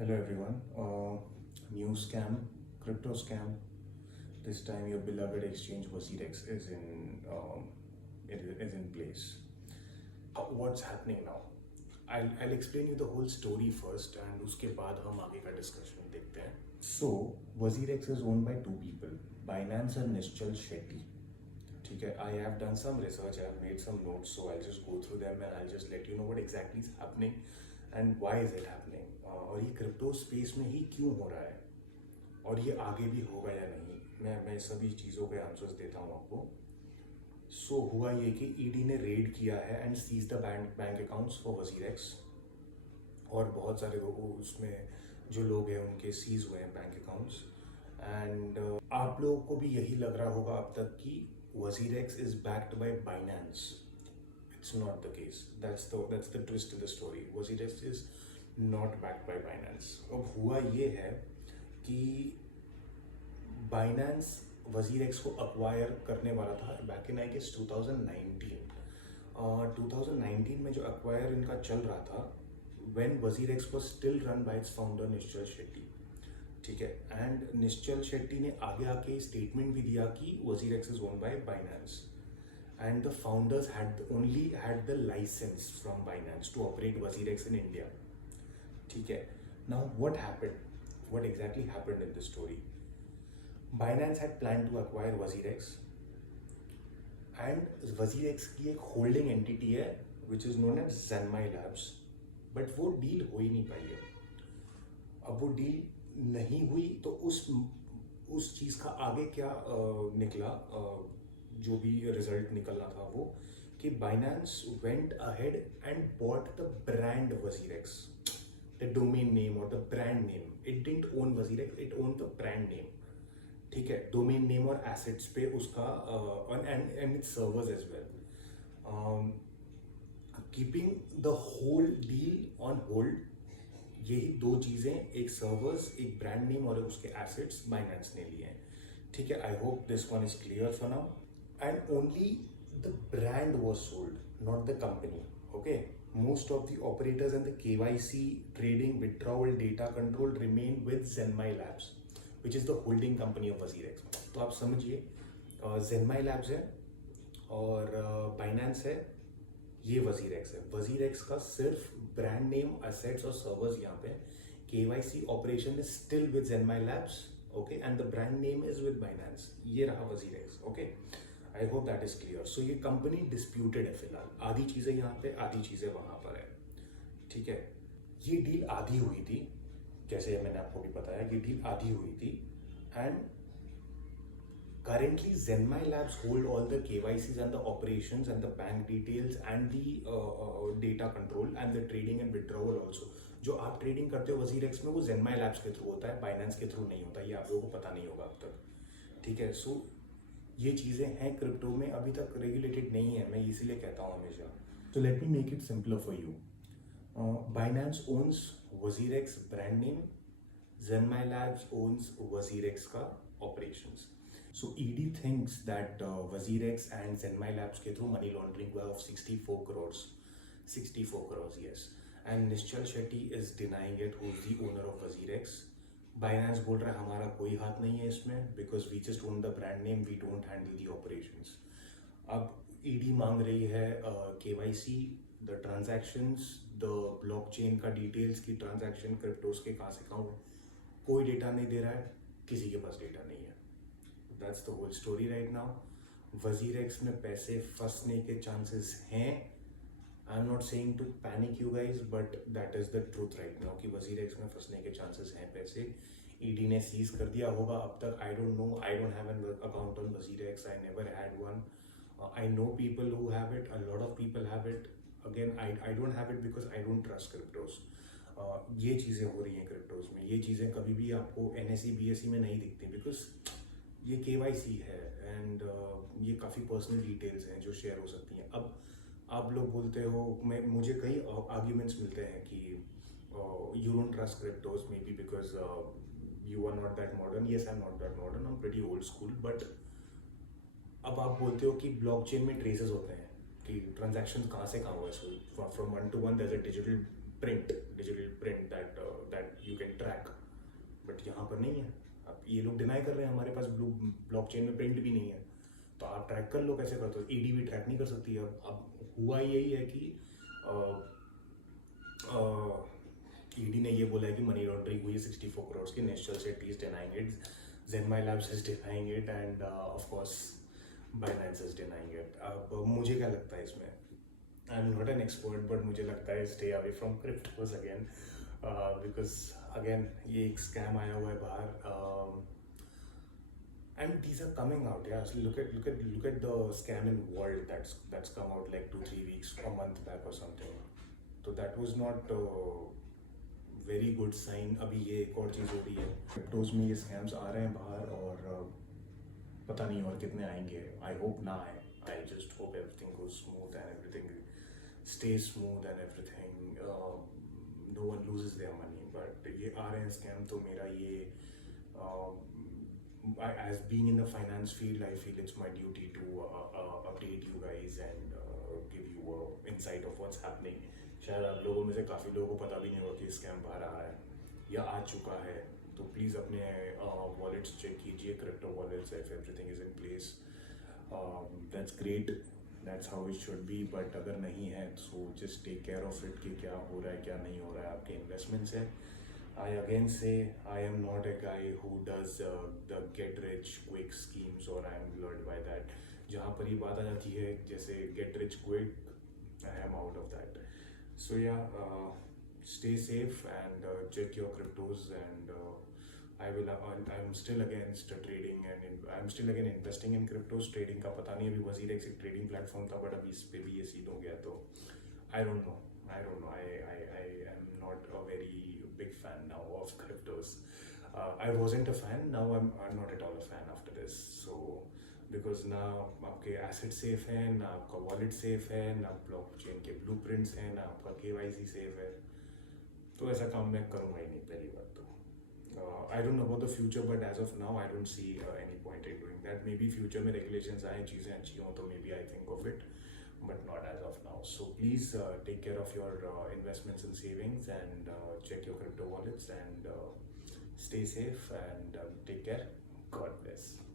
Hello everyone. New scam, crypto scam. This time your beloved exchange WazirX is in place. What's happening now? I'll explain you the whole story first, and उसके बाद हम आगे का discussion देखते हैं. So WazirX is owned by two people, Binance and Nischal Shetty. ठीक है. I have done some research. I have made some notes, so I'll just go through them and I'll just let you know what exactly is happening and why is it happening. और ये crypto space में ही क्यों हो रहा है और ये आगे भी होगा या नहीं, मैं सभी चीज़ों के आंसर्स देता हूँ आपको. सो हुआ ये कि ईडी ने रेड किया है and seize the bank accounts for WazirX, और बहुत सारे लोगों उसमें जो लोग हैं उनके सीज हुए हैं बैंक अकाउंट्स. एंड आप लोगों को भी यही लग रहा होगा अब तक कि WazirX is backed by Binance. It's not the case. That's the twist in the story. WazirX is not backed by Binance. अब हुआ ये है कि Binance WazirX को acquire करने वाला था back in I guess 2019. 2019 में जो acquire इनका चल रहा था when WazirX was still run by its founder Nischal Shetty. ठीक है. एंड निश्चल शेट्टी ने आगे आके स्टेटमेंट भी दिया कि WazirX is owned by Binance and the founders only had the license from Binance to operate WazirX in India. ठीक है. Now what exactly happened in this story? Binance had planned to acquire WazirX and WazirX की एक holding entity है which is known as Zenmai Labs, but वो deal हो ही नहीं पाई है. अब वो डील नहीं हुई तो उस चीज़ का आगे क्या निकला, जो भी रिजल्ट निकलना था वो कि Binance went ahead and bought the brand WazirX, the domain name or the brand name. It didn't own WazirX, it owned the brand name. ठीक है. डोमेन नेम और एसेट्स पे उसका and its servers as well. Keeping the whole deal on hold. यही दो चीज़ें, एक servers, एक ब्रांड नेम और उसके एसेट्स बाइनेंस ने लिए हैं. ठीक है. I hope this one is clear for now. And only the brand was sold, not the company. Okay. Most of the operators and the KYC, trading, withdrawal, data control remain with Zenmai Labs, which is the holding company of WazirX. तो आप समझिए, Zenmai Labs है और Binance है, ये WazirX है. WazirX का सिर्फ ब्रांड नेम, एसेट्स और सर्वर्स यहाँ पे. KYC operation is still with Zenmai Labs, okay, and the brand name is with Binance. ये रहा WazirX. Okay. I hope that is clear. So ये कंपनी डिस्प्यूटेड है फिलहाल. आधी चीज़ें यहाँ पे, आधी चीज़ें वहाँ पर है. ठीक है. ये डील आधी हुई थी, जैसे मैंने आपको भी बताया, ये डील आधी हुई थी. And currently Zenmai Labs hold all the KYCs and the operations and the bank details and the data control and the trading and withdrawal also. जो आप ट्रेडिंग करते हो WazirX में वो Zenmai Labs के थ्रू होता है, Binance के थ्रू नहीं होता. ये आप लोगों को पता नहीं होगा अब तक. ठीक है. सो ये चीज़ें हैं क्रिप्टो में, अभी तक रेगुलेटेड नहीं है. मैं इसीलिए कहता हूँ हमेशा. तो let me make it simpler for you. Binance owns WazirX brand name, Zenmai Labs owns WazirX का operations. So ED thinks that WazirX and Zenmai Labs के through money laundering were of 64 crores. 64 crores, yes. And Nischal Shetty is denying it, who's the owner of WazirX. Binance बोल रहा है हमारा कोई हाथ नहीं है इसमें, because we just own the brand name, we don't handle the operations. अब ED मांग रही है KYC, the transactions, the blockchain का details की transaction, cryptos के कहाँ से कहाँ, कोई डेटा नहीं दे रहा है, किसी के पास डेटा नहीं है. That's the whole story right now. WazirX में पैसे फंसने के chances हैं. I'm not saying to panic you guys, but that is the truth right now कि WazirX में फंसने के chances हैं पैसे. ED ने seize कर दिया होगा अब तक. I don't know. I don't have an account on WazirX. I never had one. I know people who have it. A lot of people have it. Again, I don't have it because I don't trust cryptos. ये चीज़ें हो रही हैं cryptos में. ये चीज़ें कभी भी आपको NSE BSE में नहीं दिखती, बिकॉज ये KYC है एंड ये काफ़ी पर्सनल डिटेल्स हैं जो शेयर हो सकती हैं. अब आप लोग बोलते हो, मुझे कई आर्ग्यूमेंट्स मिलते हैं कि you don't trust cryptos, maybe because you are not that modern. Yes, I am not that modern, I am pretty old school. But अब आप बोलते हो कि ब्लॉकचेन में ट्रेसेस होते हैं कि ट्रांजैक्शन कहाँ से कहाँ हुआ है. So from one to one there is a digital print, digital print that you can track, but यहाँ पर नहीं है। अब ये लोग डिनाई कर रहे हैं हमारे पास ब्लॉकचेन में प्रिंट भी नहीं है, तो आप ट्रैक कर लो, कैसे करते हो? ईडी भी ट्रैक नहीं कर सकती है। अब हुआ यही है कि ईडी ने ये बोला है कि मनी लॉन्ड्रिंग हुई है 64 करोड़ की, national set is denying it, Zenmai Labs is denying it, and of course Binance is denying it. अब मुझे क्या लगता है इसमें, आई am not an expert, but मुझे लगता है stay away from cryptos again, because again ये एक स्कैम आया हुआ है बाहर, and these are coming out. Yeah, so look at the scam in World that's come out like 2-3 weeks, a month back or something. So that was not very good sign. अभी ये एक और चीज़ हो रही है, क्रिप्टोज में ये scams आ रहे हैं बाहर, और पता नहीं और कितने आएंगे। आई होप ना आए, I just hope everything goes smooth and everything stay smooth and everything no one loses their money, but ये आ रहे हैं स्कैम। तो मेरा ये as being in the finance field, I feel it's my duty to update you guys and give you a insight of what's happening. शायद आप लोगों में से काफ़ी लोगों को पता भी नहीं होगा कि स्कैम बाहर आ रहा है या आ चुका है, तो प्लीज़ अपने वॉलेट्स चेक कीजिए, crypto wallets, if everything is in place, that's great, that's how it should be. But अगर नहीं है तो just take care of it कि क्या हो रहा है क्या नहीं हो रहा है, आपके इन्वेस्टमेंट्स है। I again say I am not a guy who does the get rich quick schemes, or I am lured by that. जहाँ पर ये बात आ जाती है जैसे get rich quick, I am out of that. So yeah, stay safe and check your cryptos, and I'm still against trading, and I'm still again investing in cryptos. Trading का पता नहीं, अभी WazirX एक trading platform था, but अभी इस पे भी ये सीन हो गया, तो I don't know. I am not a very big fan now of cryptos. I wasn't a fan. Now I'm not at all a fan after this. So because now आपके asset safe है, ना आपका wallet safe है, ना blockchain के blueprints हैं, ना आपका KYC safe है, तो ऐसा काम मैं करूँगा ही नहीं पहली बात तो। I don't know about the future, but as of now I don't see any point in doing that. Maybe future में regulations आए, चीज़ें अच्छी हों, तो maybe I think of it, but not as of now. So please take care of your investments and savings, and check your crypto wallets, and stay safe, and take care. God bless.